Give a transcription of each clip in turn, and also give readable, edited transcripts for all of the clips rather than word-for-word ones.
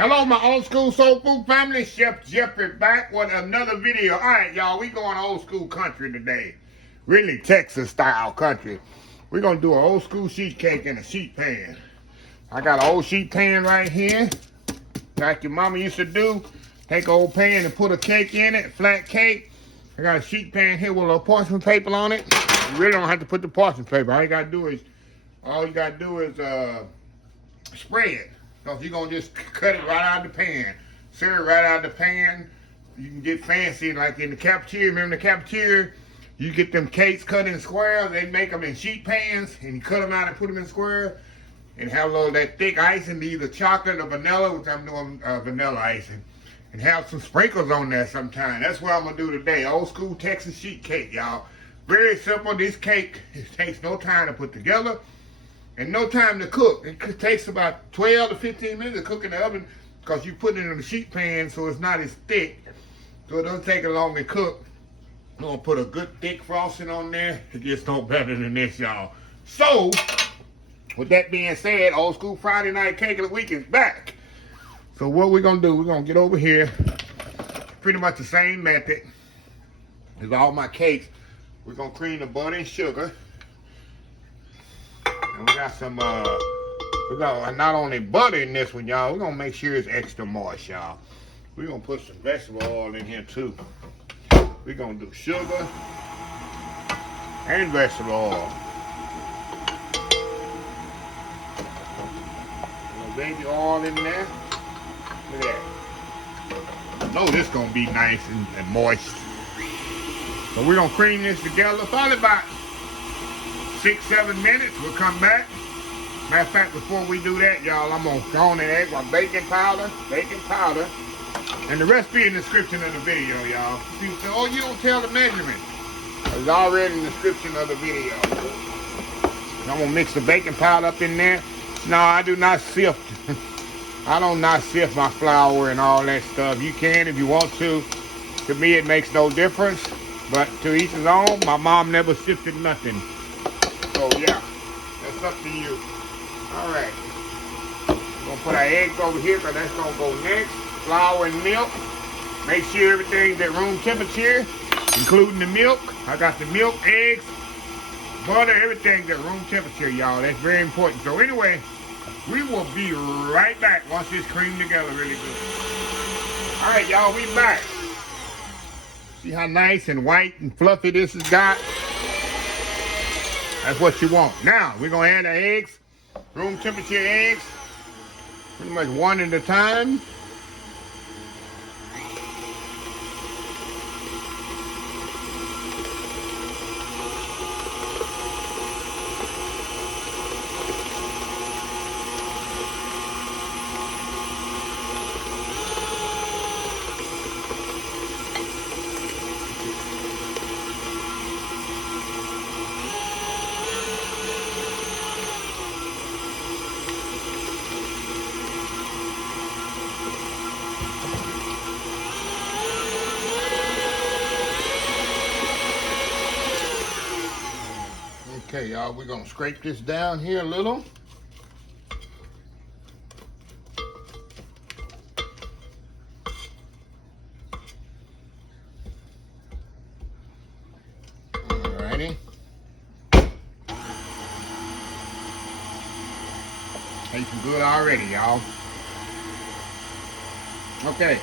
Hello, my old school soul food family. Chef Jeffrey back with another video. All right, y'all, we going old school country today. Really Texas style country. We're going to do an old school sheet cake in a sheet pan. I got an old sheet pan right here, like your mama used to do. Take an old pan and put a cake in it, flat cake. I got a sheet pan here with a little parchment paper on it. You really don't have to put the parchment paper. All you got to do is spray it. So if you're going to just cut it right out of the pan, serve it right out of the pan, you can get fancy like in the cafeteria. Remember the cafeteria? You get them cakes cut in squares. They make them in sheet pans, and you cut them out and put them in squares, and have a little of that thick icing, either chocolate or vanilla, which I'm doing vanilla icing, and have some sprinkles on there sometime. That's what I'm going to do today. Old school Texas sheet cake, y'all. Very simple. This cake, it takes no time to put together. And no time to cook. It takes about 12 to 15 minutes to cook in the oven because you put it in a sheet pan so it's not as thick. So it doesn't take it long to cook. I'm going to put a good thick frosting on there. It gets no better than this, y'all. So, with that being said, old school Friday night cake of the week is back. So what we're going to do, we're going to get over here. Pretty much the same method as all my cakes. We're going to cream the butter and sugar. And we got some, we got not only butter in this one, y'all. We're going to make sure it's extra moist, y'all. We're going to put some vegetable oil in here, too. We're going to do sugar and vegetable oil. A little baby oil in there. Look at that. I know this is going to be nice and moist. So we're going to cream this together. Probably about 6-7 minutes. We'll come back. Matter of fact, before we do that, y'all, I'm gonna throw in egg with baking powder, and the recipe in the description of the video, y'all. People say, oh, you don't tell the measurement. It's already in the description of the video. I'm gonna mix the baking powder up in there. No, I do not sift. I don't not sift my flour and all that stuff. You can if you want to. To me, it makes no difference. But to each his own. My mom never sifted nothing. So yeah, that's up to you. All right, we're gonna put our eggs over here because that's gonna go next. Flour and milk. Make sure everything's at room temperature, including the milk. I got the milk, eggs, butter, everything's at room temperature, y'all. That's very important. So anyway, we will be right back once it's creamed together really good. All right, y'all, we back. See how nice and white and fluffy this has got? That's what you want. Now, we're going to add the eggs, room temperature eggs, pretty much one at a time. Okay, y'all, we're gonna scrape this down here a little. Alrighty. Tasting good already, y'all. Okay.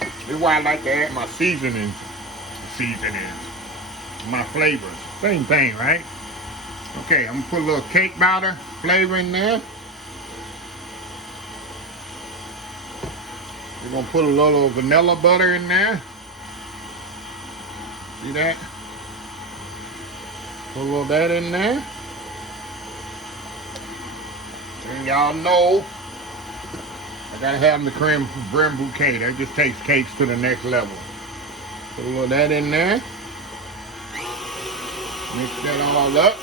This is why I like to add my seasonings. My flavors. Same thing, right? Okay, I'm gonna put a little cake batter flavor in there. We're gonna put a little vanilla butter in there. See that? Put a little of that in there. And y'all know I gotta have the creme bouquet. That just takes cakes to the next level. Put a little of that in there. Mix that all up.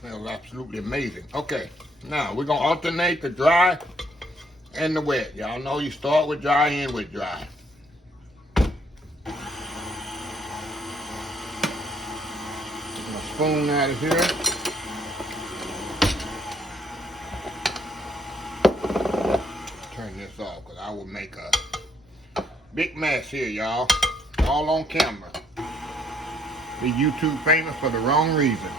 Smells absolutely amazing. Okay, now we're gonna alternate the dry and the wet. Y'all know you start with dry, end with dry. spoon out of here. Turn this off because I will make a big mess here, y'all. All on camera. Be YouTube famous for the wrong reason.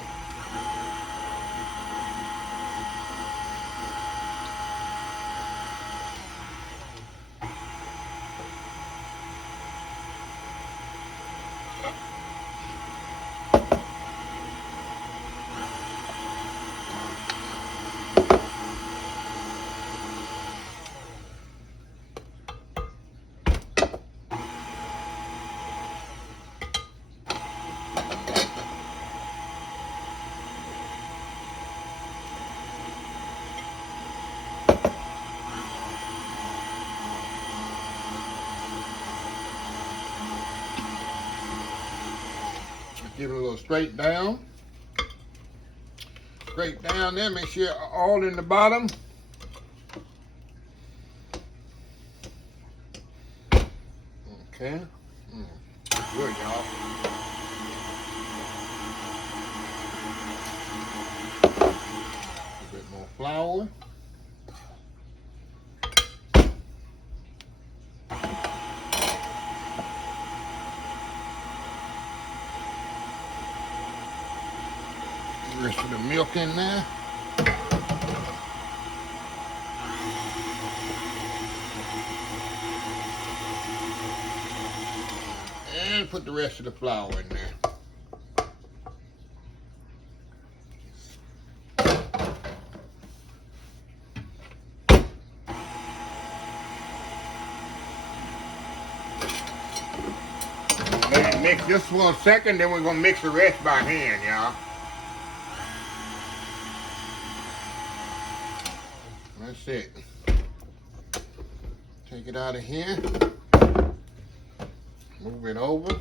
Give it a little straight down. Straight down there, make sure all in the bottom. Okay. Good, y'all. A bit more flour. Rest of the milk in there. And put the rest of the flour in there. Let it mix just for a second, then we're gonna mix the rest by hand, y'all. That's it. Take it out of here. Move it over.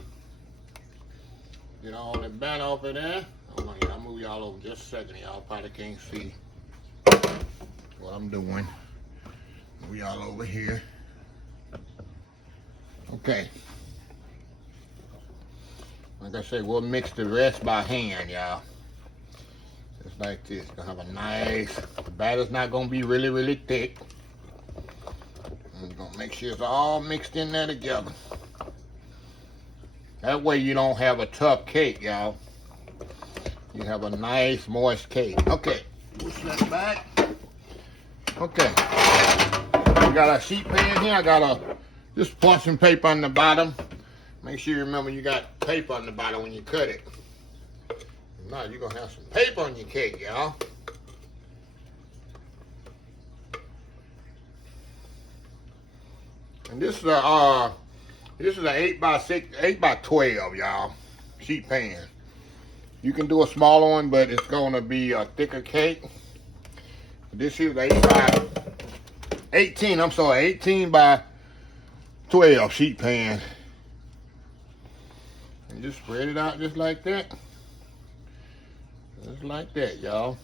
Get all the batter off of there. Hold on, I'll move y'all over just a second. Y'all probably can't see what I'm doing. Move y'all over here. Okay. Like I said, we'll mix the rest by hand, y'all. Just like this. Gonna have a nice, the batter's not gonna be really, really thick. I'm gonna make sure it's all mixed in there together. That way you don't have a tough cake, y'all. You have a nice, moist cake. Okay, push that back. Okay, we got our sheet pan here. I got a just parchment paper on the bottom. Make sure you remember you got paper on the bottom when you cut it. If not, you're gonna have some paper on your cake, y'all. And this is a 8x6, 8x12, y'all, sheet pan. You can do a smaller one, but it's gonna be a thicker cake. This is 18 by 12 sheet pan. And just spread it out just like that. Just like that, y'all.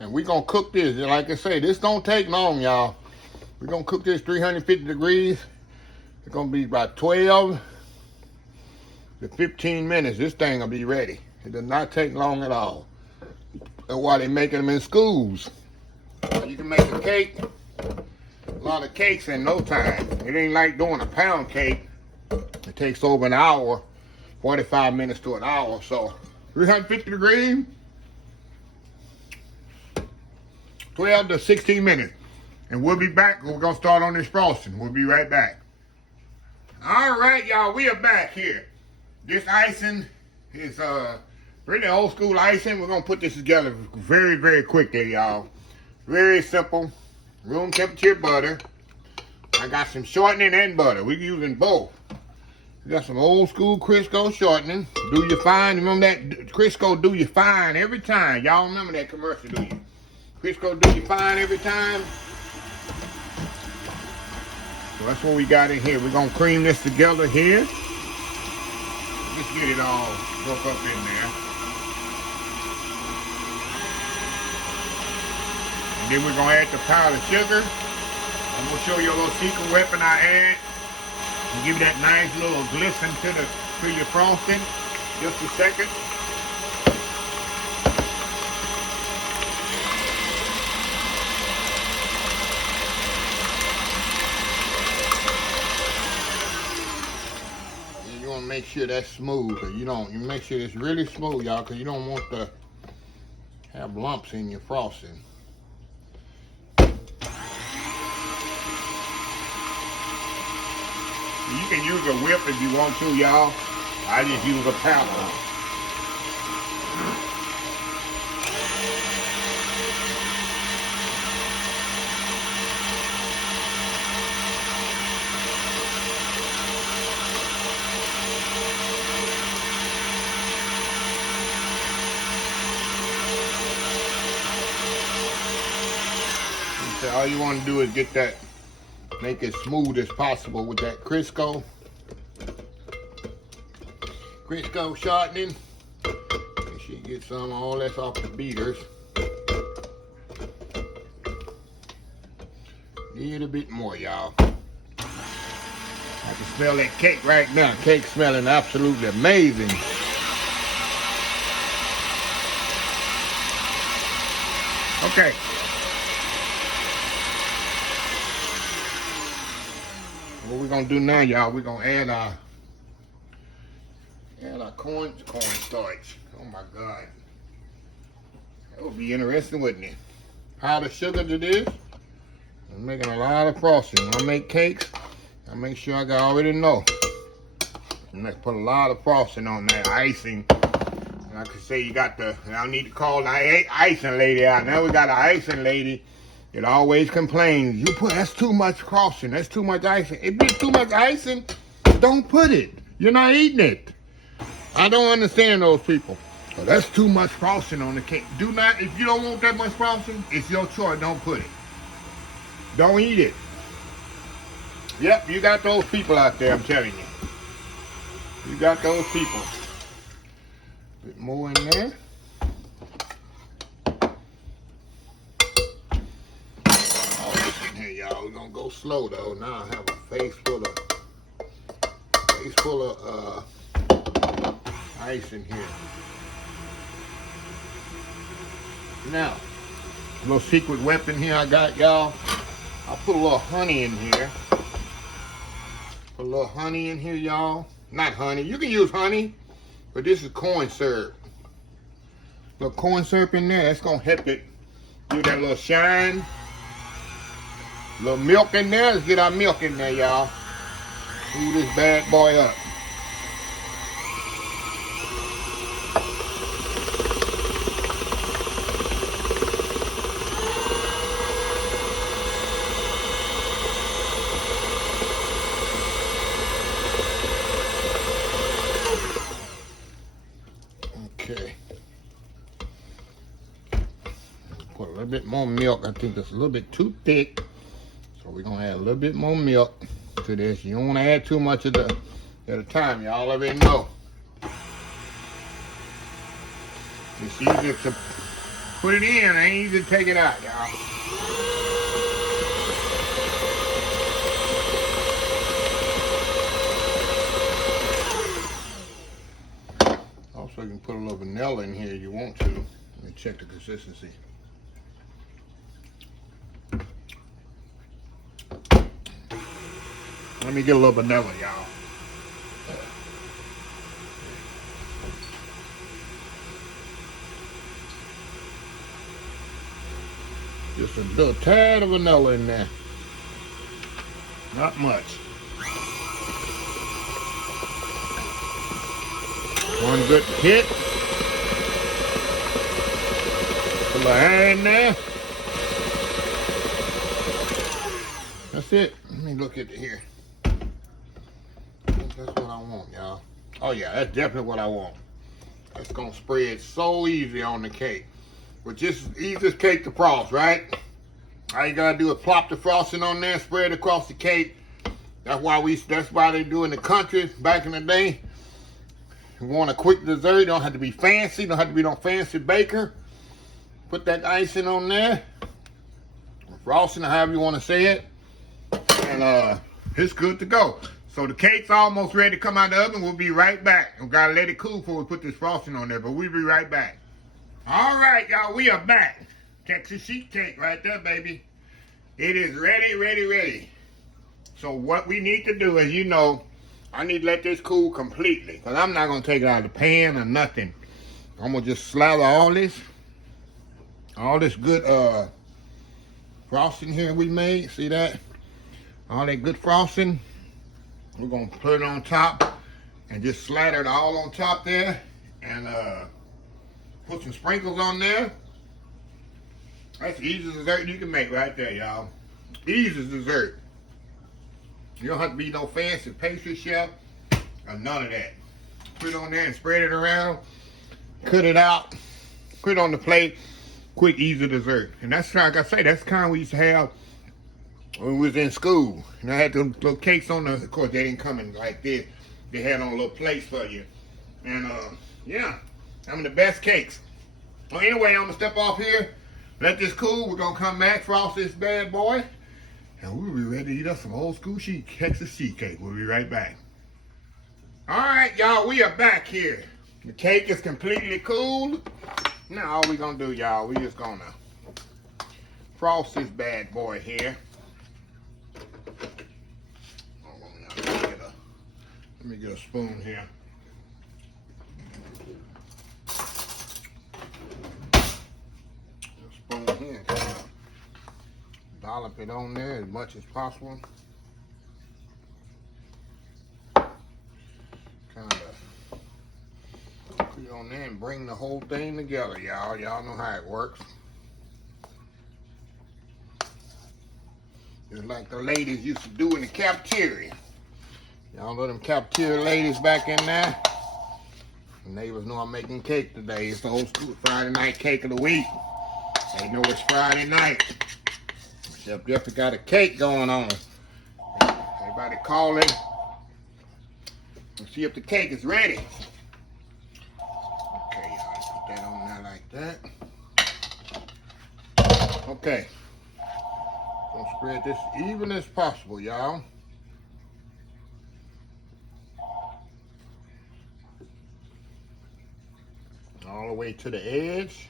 And we're gonna cook this. Like I say, this don't take long, y'all. We're gonna cook this 350 degrees. It's gonna be about 12 to 15 minutes. This thing will be ready. It does not take long at all. That's why they making them in schools. So you can make a cake, a lot of cakes in no time. It ain't like doing a pound cake. It takes over an hour, 45 minutes to an hour. So 350 degrees, 12 to 16 minutes. And we'll be back. We're going to start on this frosting. We'll be right back. All right, y'all. We are back here. This icing is really old school icing. We're going to put this together very, very quickly, y'all. Very simple. Room temperature butter. I got some shortening and butter. We're using both. We got some old school Crisco shortening. Do you fine? Remember that? Crisco do you fine every time. Y'all remember that commercial, do you? Crisco do you fine every time. So that's what we got in here. We're going to cream this together here. Just get it all broke up in there. And then we're going to add the powdered sugar. I'm going to show you a little secret weapon I add. And give you that nice little glisten to your frosting. Just a second. And you want to make sure that's smooth. You make sure it's really smooth, y'all, because you don't want to have lumps in your frosting. You can use a whip if you want to, y'all. I just use a powder. So all you want to do is get that, make it smooth as possible with that Crisco shortening. And she get some all that's off the beaters. Need a bit more, y'all. I can smell that cake right now. Cake smelling absolutely amazing. Okay. What we're gonna do now, y'all, we're gonna add our cornstarch. Oh my God. That would be interesting, wouldn't it? Powdered sugar to this. I'm making a lot of frosting. When I make cakes, I make sure I already know. And let's put a lot of frosting on that icing. And I could say you got I don't need to call the icing lady out. Now we got an icing lady. It always complains, that's too much frosting, that's too much icing. If it's too much icing, don't put it. You're not eating it. I don't understand those people. So that's too much frosting on the cake. If you don't want that much frosting, it's your choice, don't put it. Don't eat it. Yep, you got those people out there, I'm telling you. You got those people. A bit more in there. Y'all, we're gonna go slow though. Now I have a face full of ice in here. Now, a little secret weapon here I got, y'all. I'll put a little honey in here. Put a little honey in here, y'all. Not honey. You can use honey, but this is corn syrup. A little corn syrup in there. That's gonna help it give that little shine. A little milk in there. Let's get our milk in there, y'all. Heat this bad boy up. Okay. Put a little bit more milk. I think it's a little bit too thick. So we're gonna add a little bit more milk to this. You don't wanna add too much at a time, y'all already know. It's easy to put it in, it ain't easy to take it out, y'all. Also, you can put a little vanilla in here if you want to. Let me check the consistency. Let me get a little vanilla, y'all. Just a little tad of vanilla in there. Not much. One good hit. Put a little air in there. That's it. Let me look at it here. That's what I want, y'all. Oh yeah, that's definitely what I want. That's gonna spread so easy on the cake. But just ease this cake to frost, right? All you gotta do is plop the frosting on there, spread it across the cake. That's why they do in the country back in the day. You want a quick dessert, don't have to be fancy, don't have to be no fancy baker. Put that icing on there. Frosting, or however you want to say it. And it's good to go. So the cake's almost ready to come out of the oven. We'll be right back. We gotta let it cool before we put this frosting on there, but we'll be right back. All right, y'all, we are back. Texas sheet cake right there, baby. It is ready, ready, ready. So what we need to do is, you know, I need to let this cool completely, because I'm not gonna take it out of the pan or nothing. I'm gonna just slather all this good frosting here we made. See that? All that good frosting. We're gonna put it on top and just slather it all on top there, and put some sprinkles on there. That's the easiest dessert you can make right there, y'all. Easiest dessert. You don't have to be no fancy pastry chef or none of that. Put it on there and spread it around. Cut it out. Put it on the plate. Quick, easy dessert. And that's, like I say, that's kind of what we used to have when we was in school. And I had the little cakes on the, of course, they didn't come in like this. They had on little plates for you. And, yeah, I'm the best cakes. Well, anyway, I'm going to step off here. Let this cool. We're going to come back, frost this bad boy. And we'll be ready to eat up some old school Texas sheet cake. We'll be right back. All right, y'all, we are back here. The cake is completely cooled. Now all we're gonna do, y'all, we just gonna frost this bad boy here. Let me get a spoon here. A spoon here. Kind of dollop it on there as much as possible. Kind of put it on there and bring the whole thing together, y'all. Y'all know how it works. Just like the ladies used to do in the cafeteria. Y'all know them cafeteria ladies back in there? The neighbors know I'm making cake today. It's the old school Friday night cake of the week. They know it's Friday night. Chef Jeffrey got a cake going on. Everybody calling and see if the cake is ready. Okay, y'all, put that on there like that. Okay. Gonna spread this even as possible, y'all. All the way to the edge.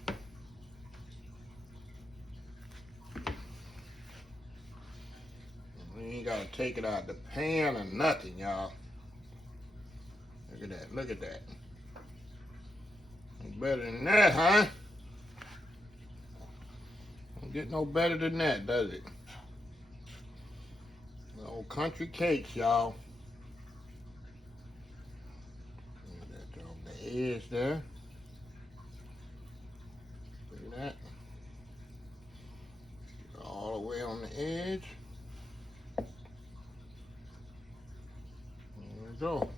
We ain't gotta take it out of the pan or nothing, y'all. Look at that, look at that. It's better than that, huh? Don't get no better than that, does it? The old country cakes, y'all. Look at that on the edge there. Look at that. All the way on the edge. There we go.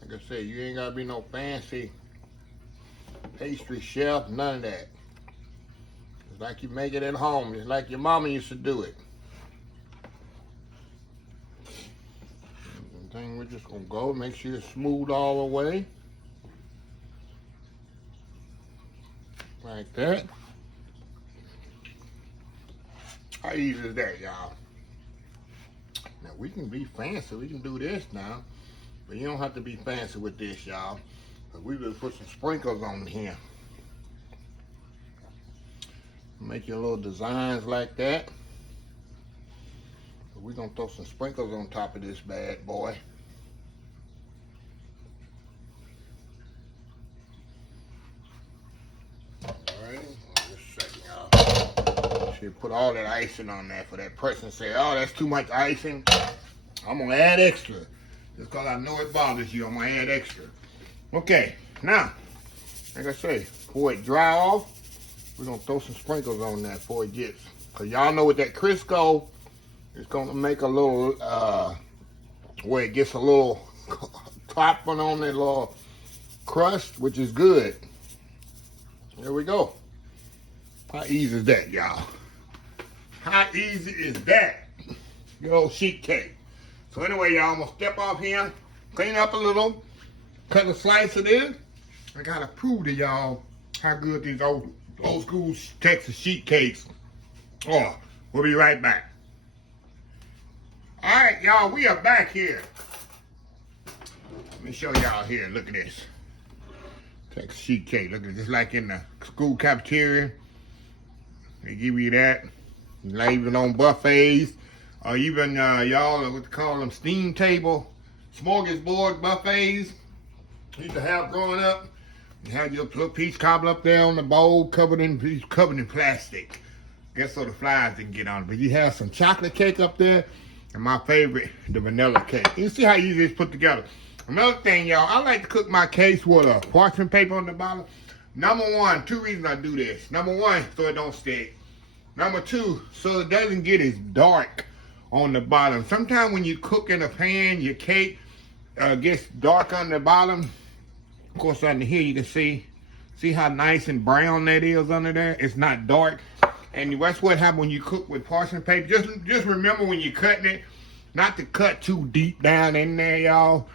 Like I said, you ain't gotta be no fancy pastry chef, none of that. It's like you make it at home. It's like your mama used to do it. The thing we're just gonna go, make sure it's smooth all the way. Like that. How easy is that, y'all? Now we can be fancy, we can do this now. But you don't have to be fancy with this, y'all. But we will put some sprinkles on here. Make your little designs like that. But we're gonna throw some sprinkles on top of this bad boy. Alright, just a second, y'all. Should put all that icing on there for that person say, oh, that's too much icing. I'm gonna add extra. Just because I know it bothers you, I'm going to add extra. Okay, now, like I say, before it dry off, we're going to throw some sprinkles on that before it gets. Because y'all know with that Crisco, it's going to make a little, where it gets a little topping on that little crust, which is good. There we go. How easy is that, y'all? How easy is that? Good old sheet cake. So anyway, y'all, I'm gonna step off here, clean up a little, cut a slice of this. I gotta prove to y'all how good these old school Texas sheet cakes are. We'll be right back. All right, y'all, we are back here. Let me show y'all here. Look at this. Take a sheet cake. Look at it, just like in the school cafeteria. They give you that. Even on buffets, or even y'all, what they call them, steam table, smorgasbord buffets. Used to have growing up. You had your little peach cobbler up there on the bowl, covered in plastic. Guess so the flies didn't get on it. But you have some chocolate cake up there, and my favorite, the vanilla cake. You see how easy it's put together. Another thing, y'all, I like to cook my cakes with a parchment paper on the bottom. Number one, 2 reasons I do this. Number one, so it don't stick. Number two, so it doesn't get as dark on the bottom. Sometimes when you cook in a pan, your cake gets dark on the bottom. Of course, under here you can see how nice and brown that is under there. It's not dark. And that's what happens when you cook with parchment paper. Just remember when you're cutting it, not to cut too deep down in there, y'all.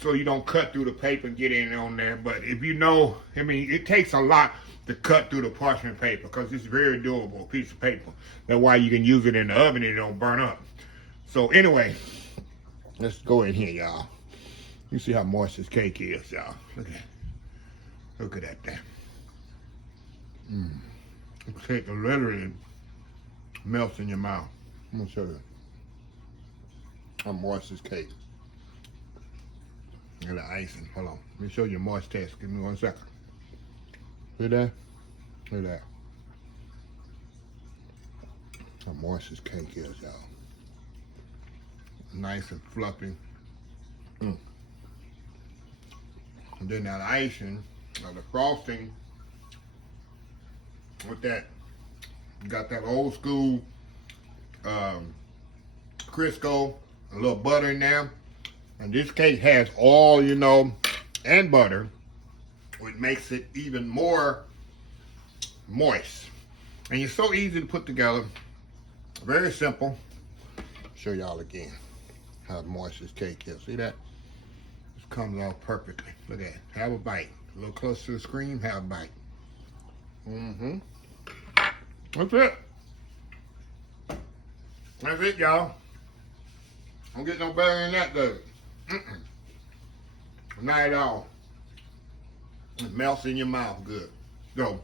So you don't cut through the paper and get in on there. But if you know, I mean, it takes a lot to cut through the parchment paper because it's very durable piece of paper. That's why you can use it in the oven and it don't burn up. So anyway, let's go in here, y'all. You see how moist this cake is, y'all. Look at that there. The cake literally melts in your mouth. I'm gonna show you how moist this cake. And the icing. Hold on. Let me show you a moist test. Give me 1 second. See that? Look at that. How moist this cake is, y'all. Nice and fluffy. And then that icing, or the frosting, with that, got that old school Crisco, a little butter in there. And this cake has oil, you know, and butter, which makes it even more moist. And it's so easy to put together. Very simple. Show y'all again how moist this cake is. See that? This comes off perfectly. Look at that. Have a bite. A little closer to the screen, have a bite. That's it. That's it, y'all. Don't get no better than that, does it? Not at all. It melts in your mouth good. So,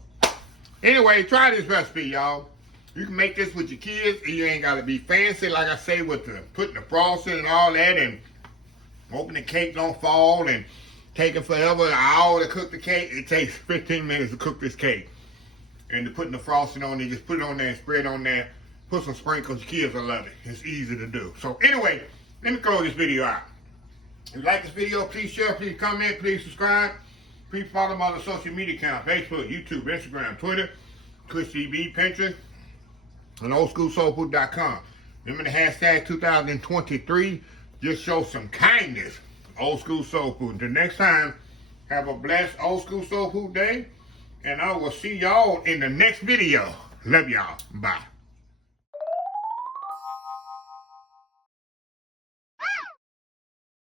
anyway, try this recipe, y'all. You can make this with your kids. You ain't got to be fancy, like I say, with the putting the frosting and all that, and hoping the cake don't fall, and taking forever, an hour to cook the cake. It takes 15 minutes to cook this cake. And to putting the frosting on there, just put it on there and spread it on there. Put some sprinkles. Your kids will love it. It's easy to do. So anyway, let me close this video out. If you like this video, please share, please comment, please subscribe. Please follow my other social media accounts: Facebook, YouTube, Instagram, Twitter, Twitch TV, Pinterest, and oldschoolsoulfood.com. Remember the hashtag 2023. Just show some kindness. Old School Soul Food. Until next time, have a blessed Old School Soul Food day. And I will see y'all in the next video. Love y'all. Bye.